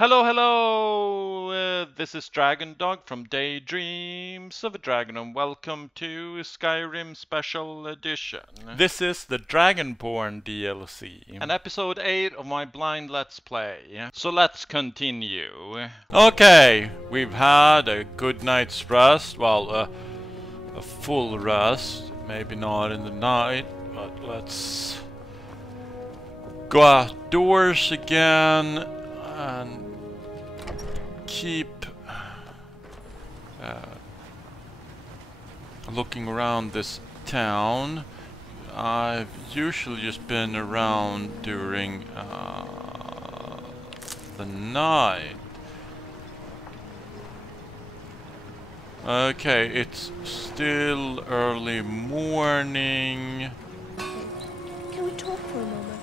Hello, hello! This is Dragondog from Daydreams of a Dragon, and welcome to Skyrim Special Edition. This is the Dragonborn DLC. And episode 8 of my blind let's play. So let's continue. Okay, we've had a good night's rest. Well, a full rest. Maybe not in the night, but let's go outdoors again and keep looking around this town. I've usually just been around during the night. Okay, it's still early morning. Can we talk for a moment?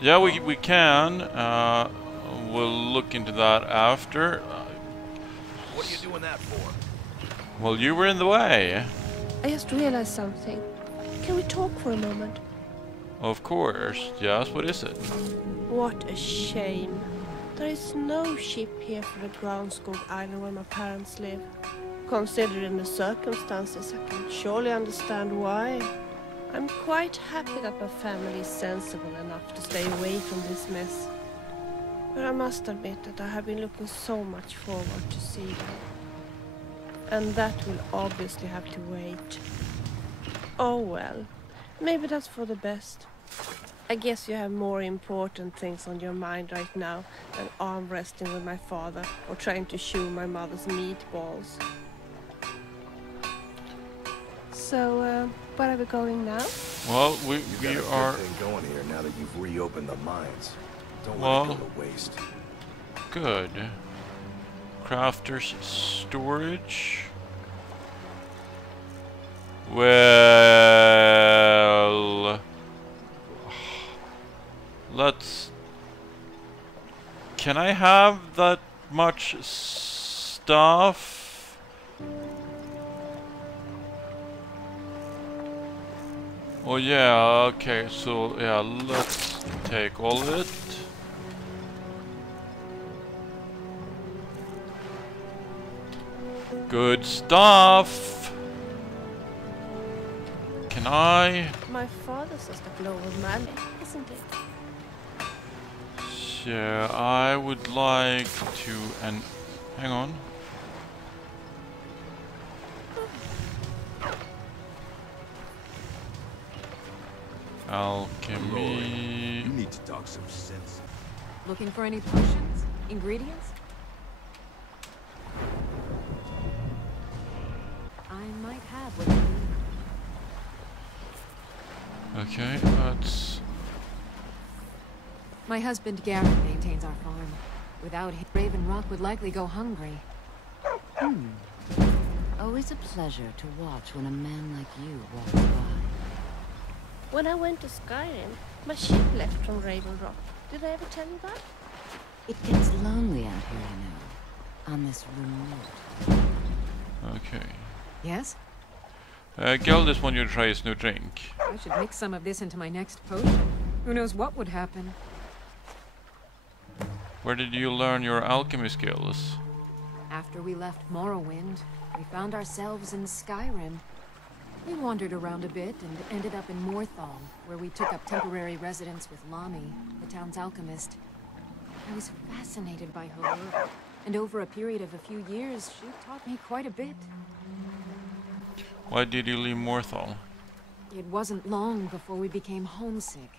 Yeah, we can. We'll look into that after. What are you doing that for? Well, you were in the way. I just realized something. Can we talk for a moment? Of course. Yes, what is it? What a shame. There is no ship here for the Dragondog island where my parents live. Considering the circumstances, I can surely understand why. I'm quite happy that my family is sensible enough to stay away from this mess. But I must admit that I have been looking so much forward to see them. And that will obviously have to wait. Oh well, maybe that's for the best. I guess you have more important things on your mind right now than arm wrestling with my father or trying to chew my mother's meatballs. So, where are we going now? Well, we Got a are good thing going here now that you've reopened the mines. Don't Well- let it go to waste. good. Crafters storage. Well, let's. Can I have that much stuff? Oh yeah, okay, so yeah, let's take all of it. Good stuff. Can I? My father's just a blow of money, isn't it? Yeah, I would like to. And hang on. Alchemy. You need to talk some sense. Looking for any potions? Ingredients? I might have what you need. Okay, that's. My husband Garrett maintains our farm. Without him, Raven Rock would likely go hungry. Always a pleasure to watch when a man like you walks by. When I went to Skyrim, my ship left from Raven Rock. Did I ever tell you that? It gets lonely out here, you know, on this remote. Okay. Yes? Gildis wants you to try his new drink. I should mix some of this into my next potion. Who knows what would happen? Where did you learn your alchemy skills? After we left Morrowind, we found ourselves in Skyrim. We wandered around a bit and ended up in Morthal, where we took up temporary residence with Lami, the town's alchemist. I was fascinated by her work, and over a period of a few years, she taught me quite a bit. Why did you leave Morthal? It wasn't long before we became homesick.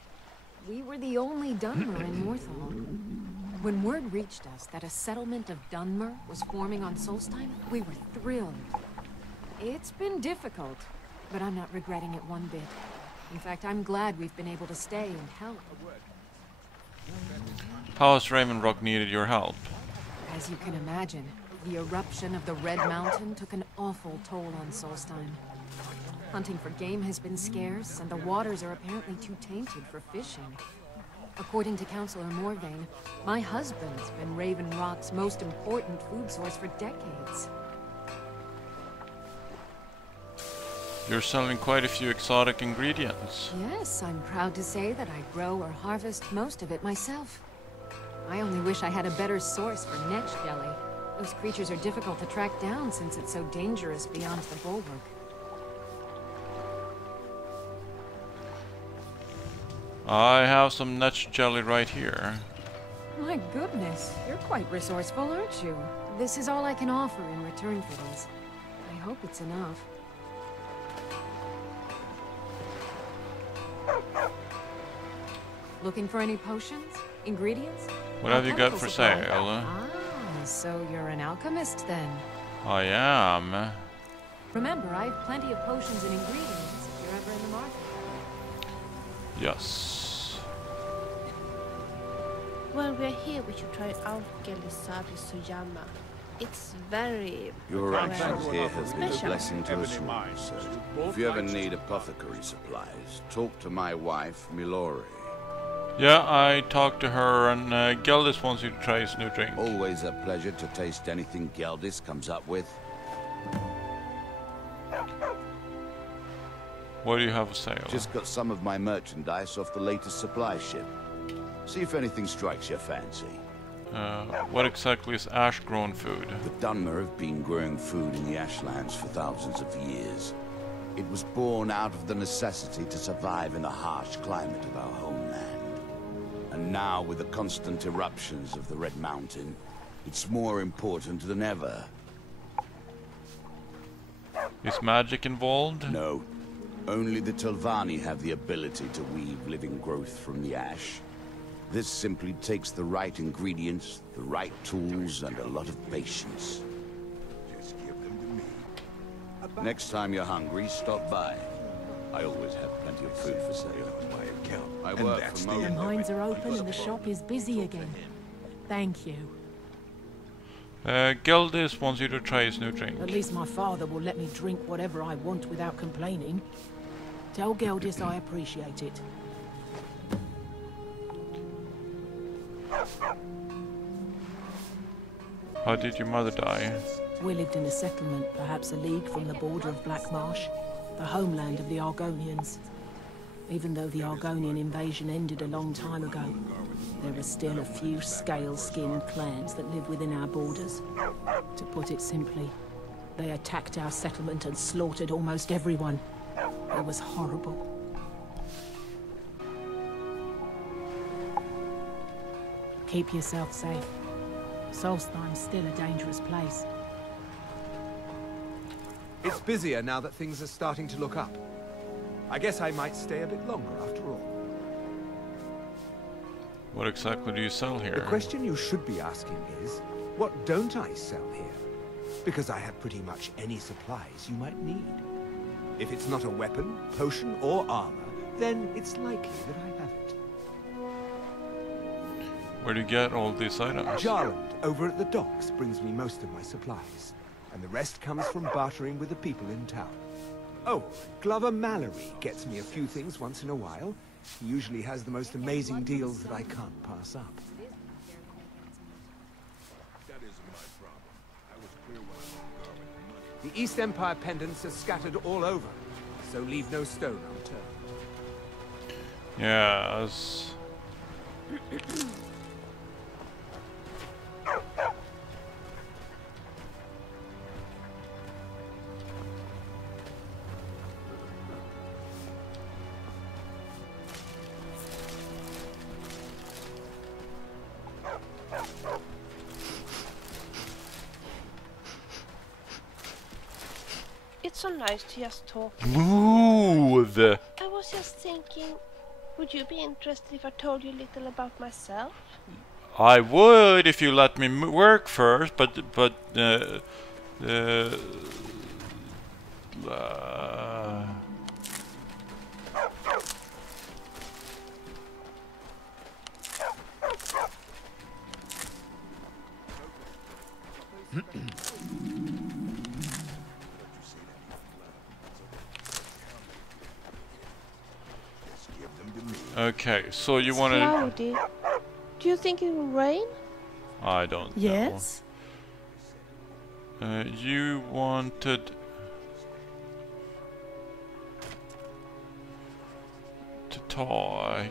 We were the only Dunmer in Morthal. When word reached us that a settlement of Dunmer was forming on Solstheim, we were thrilled. It's been difficult, but I'm not regretting it one bit. In fact, I'm glad we've been able to stay and help. How has Raven Rock needed your help? As you can imagine, the eruption of the Red Mountain took an awful toll on Solstheim. Hunting for game has been scarce, and the waters are apparently too tainted for fishing. According to Councillor Morvain, my husband's been Raven Rock's most important food source for decades. You're selling quite a few exotic ingredients. Yes, I'm proud to say that I grow or harvest most of it myself. I only wish wish I had a better source for netch jelly. Those creatures are difficult to track down since it's so dangerous beyond the bulwark. I have some netch jelly right here. My goodness, you're quite resourceful, aren't you? This is all I can offer in return for this. I hope it's enough. Looking for any potions? Ingredients? What have you got for Alchemical sale? supply. Ah, so you're an alchemist then. I am. Remember, I have plenty of potions and ingredients if you're ever in the market. Yes. While we're here, we should try out Gelisari Suyama. It's very... Your absence here has been a special. blessing to us all, sir. If you ever need apothecary supplies, talk to my wife, Milori. Yeah, I talked to her, and Geldis wants you to try his new drink. Always a pleasure to taste anything Geldis comes up with. What do you have for sale? Just got some of my merchandise off the latest supply ship. See if anything strikes your fancy. What exactly is ash-grown food? The Dunmer have been growing food in the Ashlands for thousands of years. It was born out of the necessity to survive in the harsh climate of our homeland. And now, with the constant eruptions of the Red Mountain, it's more important than ever. Is magic involved? No. Only the Telvanni have the ability to weave living growth from the ash. This simply takes the right ingredients, the right tools, and a lot of patience. Just give them to me. Next time you're hungry, stop by. I always have plenty of food for sale. I work for The mines are open and the shop is busy again. Thank you. Geldis wants you to try his new drink. At least my father will let me drink whatever I want without complaining. Tell Geldis I appreciate it. How did your mother die? We lived in a settlement, perhaps a league from the border of Black Marsh, the homeland of the Argonians. Even though the Argonian invasion ended a long time ago, there are still a few scale-skinned clans that live within our borders. To put it simply, they attacked our settlement and slaughtered almost everyone. It was horrible. Keep yourself safe. Solstheim's still a dangerous place. It's busier now that things are starting to look up. I guess I might stay a bit longer after all. What exactly do you sell here? The question you should be asking is, what don't I sell here? Because I have pretty much any supplies you might need. If it's not a weapon, potion, or armor, then it's likely that I have it. Where do you get all these items? Jarland, over at the docks, brings me most of my supplies. And the rest comes from bartering with the people in town. Oh, Glover Mallory gets me a few things once in a while. He usually has the most amazing deals that I can't pass up. The East Empire pendants are scattered all over, so leave no stone unturned. Yes. It's so nice to just talk. Smooth! I was just thinking, would you be interested if I told you a little about myself? I would if you let me work first, but okay, so you want to... Cloudy. Do you think it will rain? I don't Yes? know. You wanted... to talk...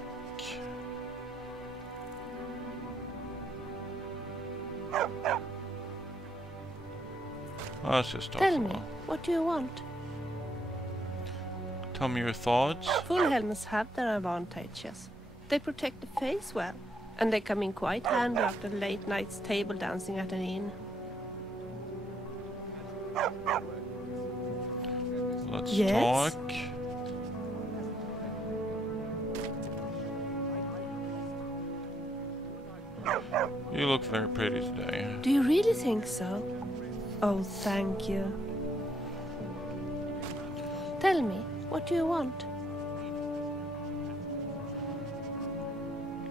Let's just talk Tell some me, more. what do you want? Tell me your thoughts. Full helmets have their advantages. They protect the face well, and they come in quite handy after late nights table dancing at an inn. Let's Yes? talk. You look very pretty today. Do you really think so? Oh, thank you. Tell me, what do you want?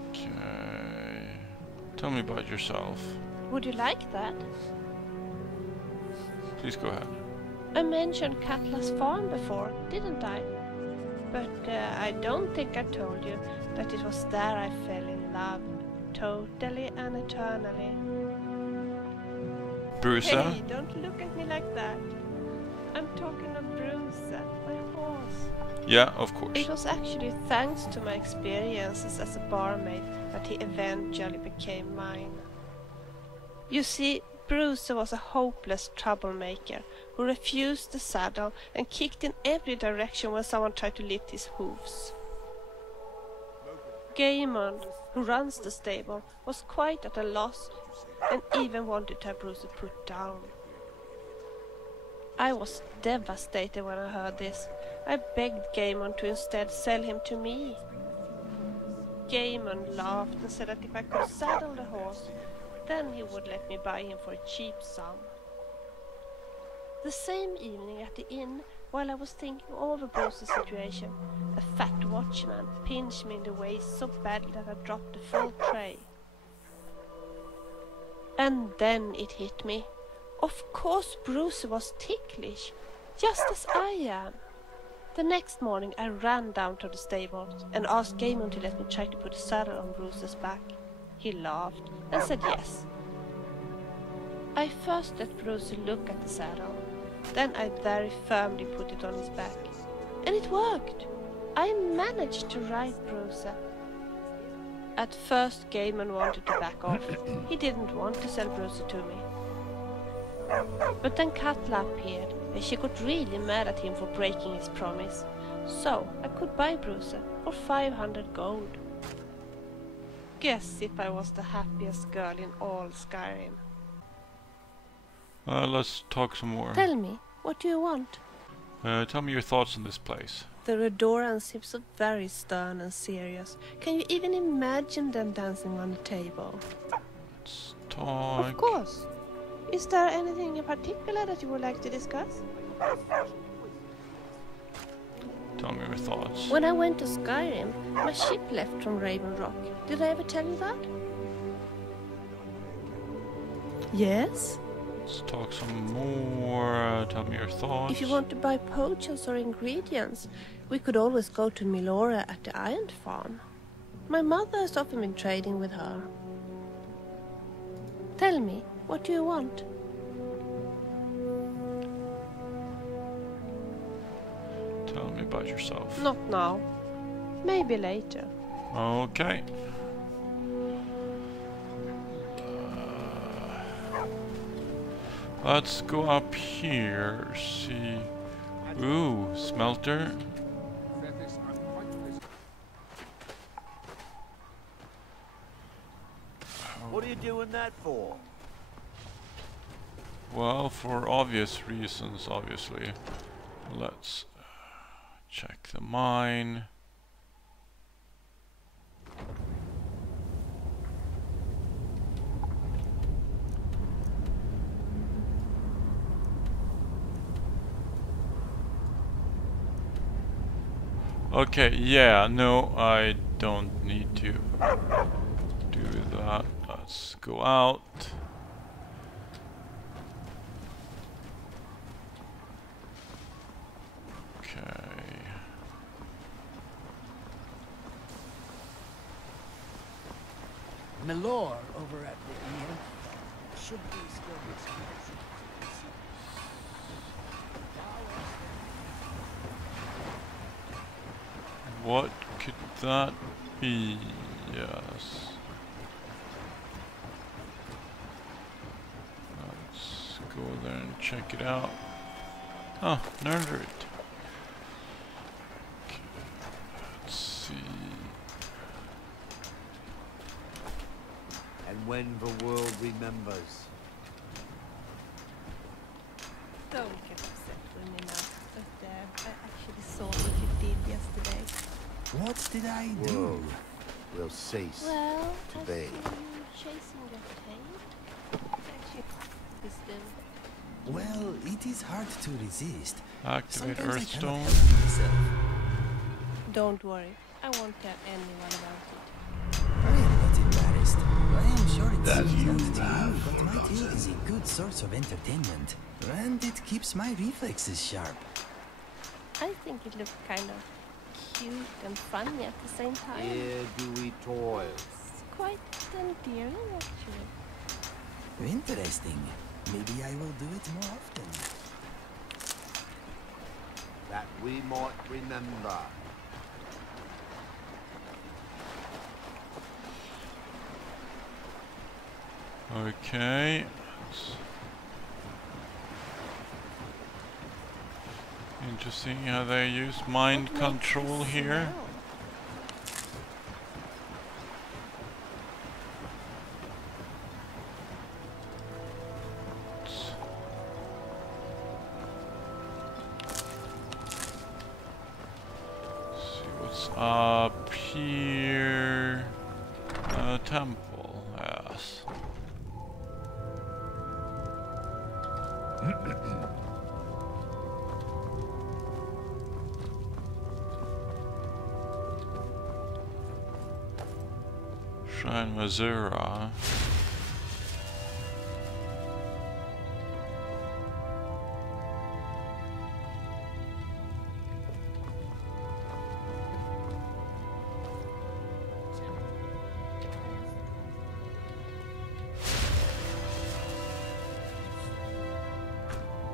Okay. Tell me about yourself. Would you like that? Please go ahead. I mentioned Katla's farm before, didn't I? But I don't think I told you that it was there I fell in love. Totally and eternally. Bruce? Hey, don't look at me like that. I'm talking of Bruce, my horse. Yeah, of course. It was actually thanks to my experiences as a barmaid that he eventually became mine. You see, Bruce was a hopeless troublemaker who refused the saddle and kicked in every direction when someone tried to lift his hooves. Damon, who runs the stable, was quite at a loss and even wanted to have Bruce put down. I was devastated when I heard this. I begged Damon to instead sell him to me. Damon laughed and said that if I could saddle the horse, then he would let me buy him for a cheap sum. The same evening at the inn, while I was thinking over Bruce's situation, a fat watchman pinched me in the waist so badly that I dropped the full tray. And then it hit me. Of course Bruce was ticklish, just as I am. The next morning I ran down to the stable and asked Damon to let me try to put a saddle on Bruce's back. He laughed and said yes. I first let Bruce look at the saddle. Then I very firmly put it on his back. And it worked! I managed to ride Bruce. At first Damon wanted to back off. He didn't want to sell Bruce to me. But then Katla appeared, and she got really mad at him for breaking his promise. So I could buy Bruce for 500 gold. Guess if I was the happiest girl in all Skyrim. Let's talk some more. Tell me, what do you want? Tell me your thoughts on this place. The Redoran seems so very stern and serious. Can you even imagine them dancing on the table? Let's talk. Of course. Is there anything in particular that you would like to discuss? Tell me your thoughts. When I went to Skyrim, my ship left from Raven Rock. Did I ever tell you that? Yes? Let's talk some more. Tell me your thoughts. If you want to buy potions or ingredients, we could always go to Milora at the Iron Farm. My mother has often been trading with her. Tell me, what do you want? Tell me about yourself. Not now. Maybe later. Okay. Let's go up here, see. Ooh, smelter. What are you doing that for? Well, for obvious reasons, obviously. Let's check the mine. Okay, yeah, no, I don't need to do that. Let's go out. Okay. Milor over at the inn should be still this. What could that be? Yes. go there and check it out. Oh, another it. Okay, let's see. And when the world remembers. Don't get upset with me now, but I actually saw what you did yesterday. What did I do? World will cease Well, to I be. see you chasing your tail. Actually, wisdom. Well, it is hard to resist. Activate Sometimes I Earthstone. cannot help myself. Don't worry, I won't tell anyone about it. I am not embarrassed. I am sure it That seems you odd to you, have but my tail forgotten. is a good source of entertainment, and it keeps my reflexes sharp. I think it looked kind of cute and funny at the same time. Here do we toil. It's quite endearing, actually. Interesting. Maybe I will do it more often. That we might remember. Okay. Interesting how they use mind What makes control you here. smell? See what's up here. Temple, yes. Shrine Mazura.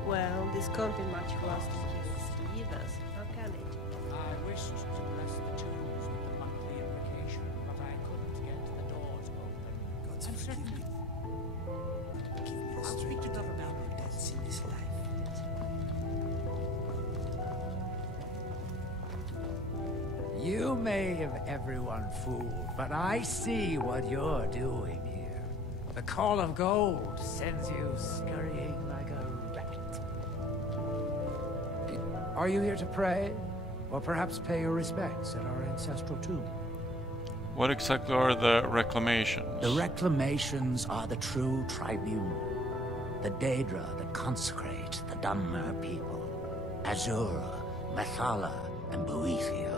Well, this can't be much for us to give us, how can it? I wished to bless the tombs with the monthly invocation, but I couldn't get the doors open. God's And forgive certainly, me. Give me the I'll strength speak to to Governor remember Mallory. deaths in this life. You may have everyone fooled, but I see what you're doing here. The call of gold sends you scurrying like a rat. Are you here to pray? Or perhaps pay your respects at our ancestral tomb? What exactly are the reclamations? The reclamations are the true tribunal. The Daedra that consecrate the Dunmer people. Azura, Methala, and Boethia.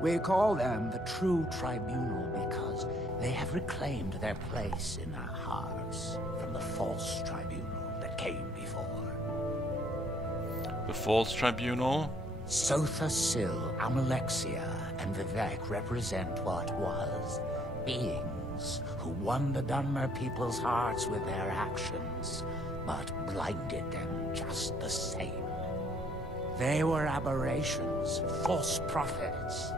We call them the true tribunal because they have reclaimed their place in our hearts from the false tribunal that came before. The false tribunal? Sotha Sil, Amalexia, and Vivek represent what was. Beings who won the Dunmer people's hearts with their actions, but blinded them just the same. They were aberrations, false prophets.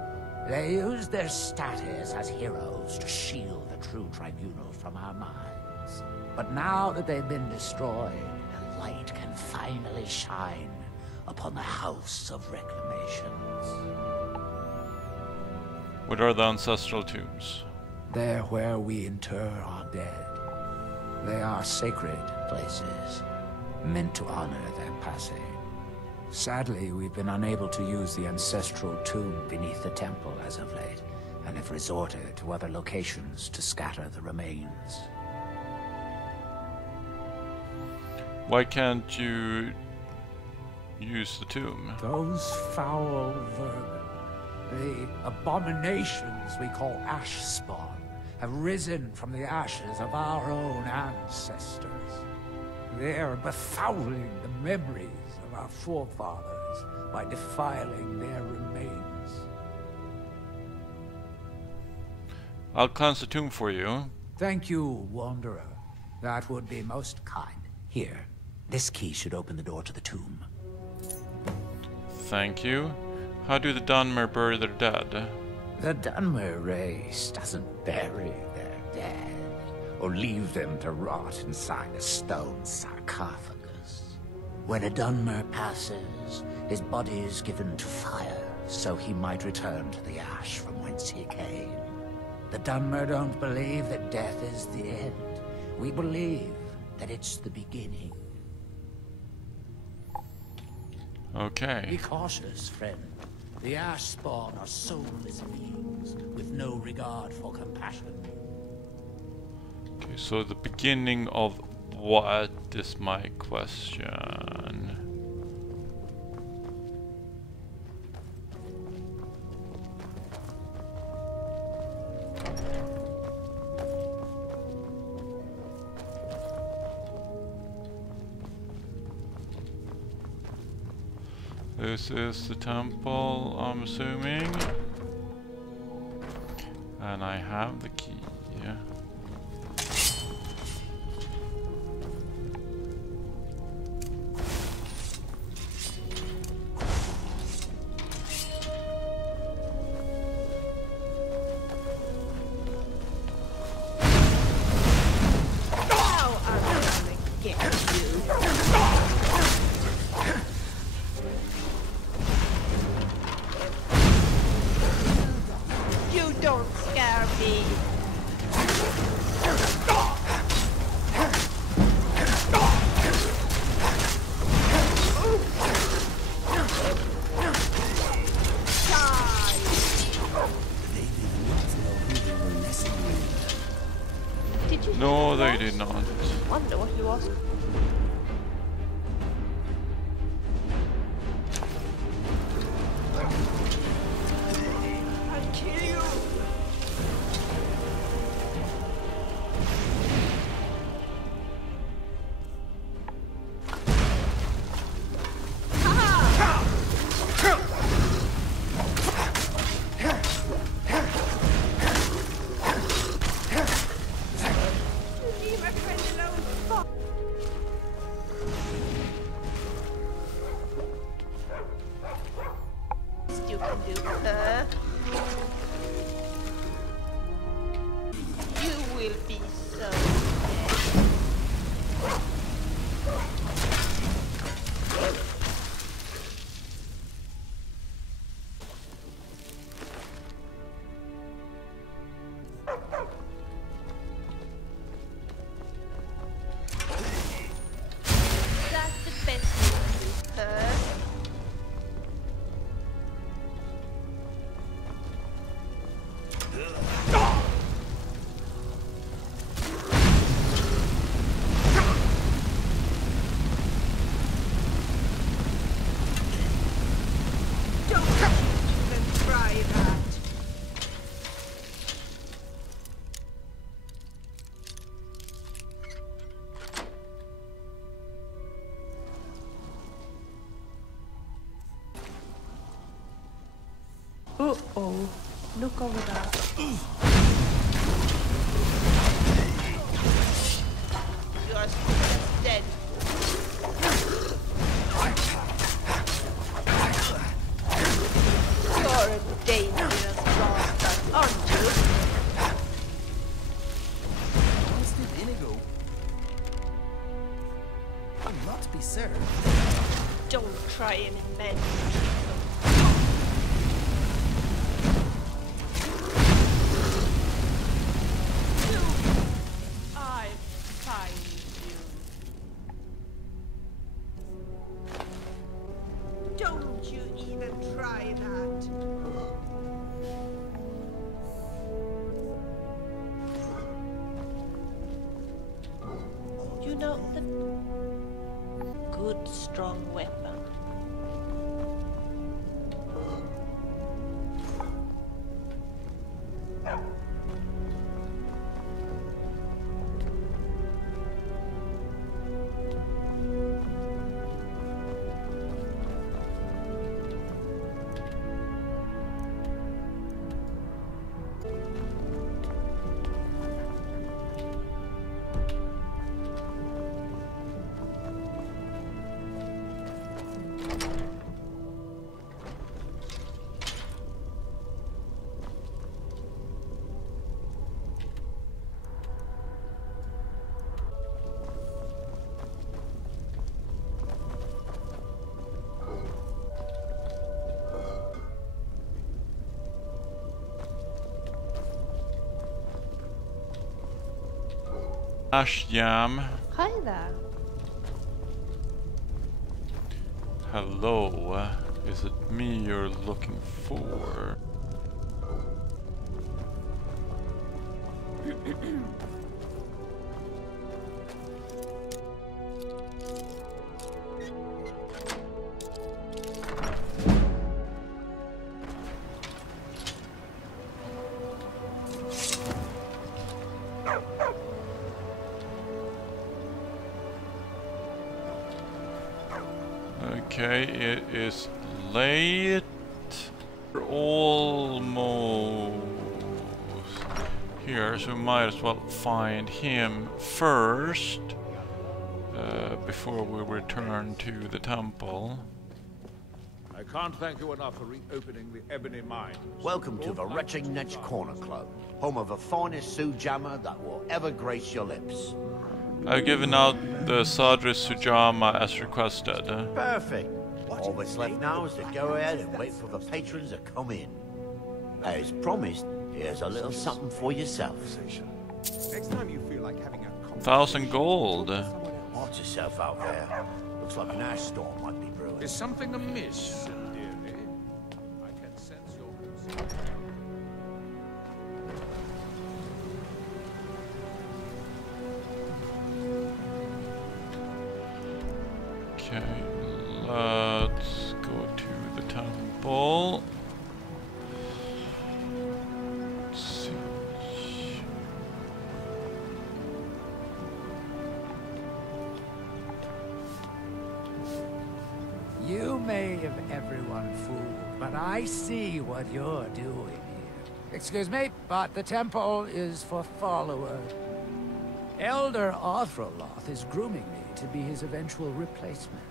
They used their status as heroes to shield the true tribunal from our minds. But now that they've been destroyed, the light can finally shine upon the House of Reclamations. What are the ancestral tombs? They're where we inter our dead. They are sacred places, meant to honor their passing. Sadly, we've been unable to use the ancestral tomb beneath the temple as of late, and have resorted to other locations to scatter the remains. Why can't you use the tomb? Those foul vermin, the abominations we call ash spawn, have risen from the ashes of our own ancestors. They're befouling the memories of our forefathers by defiling their remains. I'll cleanse the tomb for you. Thank you, Wanderer. That would be most kind. Here, this key should open the door to the tomb. Thank you. How do the Dunmer bury their dead? The Dunmer race doesn't bury their dead, or leave them to rot inside a stone sarcophagus. When a Dunmer passes, his body is given to fire, so he might return to the ash from whence he came. The Dunmer don't believe that death is the end. We believe that it's the beginning. Okay. Be cautious, friend. The ash spawn are soulless beings with no regard for compassion. Okay, so the beginning of what is my question? This is the temple, I'm assuming. And I have the key. No, they did not. I wonder what he was. I'll kill you. Uh-oh. Look over there. You are dead. You're a dangerous bastard, aren't you? Mr. Inigo. I'll not be served. Don't try and invent. Strong weapon. Ash Yam. Hi there. Hello. Is it me you're looking for? Okay, it is late. We're almost here, so we might as well find him first before we return to the temple. I can't thank you enough for reopening the Ebony Mines. Welcome to the Retching Netch Corner Club, home of the finest Sujamma that will ever grace your lips. I've given out the Sadris Sujamma as requested. Perfect. All that's left now is to go ahead and wait for the patrons to come in. As promised, here's a little something for yourself. Next time you feel like having a 1,000 gold. Watch yourself out there. Looks like an ash storm might be brewing. Is something amiss, dearly? I can sense your concern. Okay, let's go to the temple. Let's see. You may have everyone fooled, but I see what you're doing here. Excuse me, but the temple is for followers. Elder Arthroloth is grooming me to be his eventual replacement.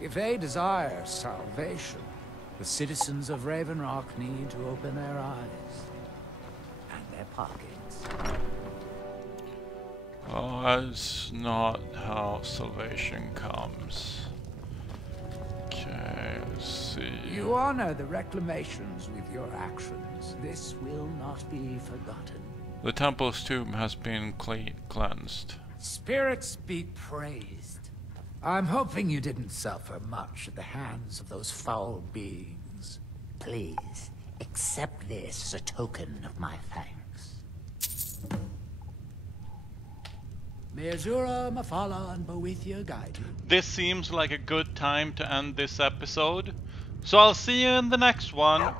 If they desire salvation, the citizens of Raven Rock need to open their eyes and their pockets. Oh, that's not how salvation comes. Okay, let's see. You honor the reclamations with your actions. This will not be forgotten. The temple's tomb has been cleansed. Spirits be praised. I'm hoping you didn't suffer much at the hands of those foul beings. Please, accept this as a token of my thanks. May Azura, Mafala, and Boethia guide you. This seems like a good time to end this episode, so I'll see you in the next one.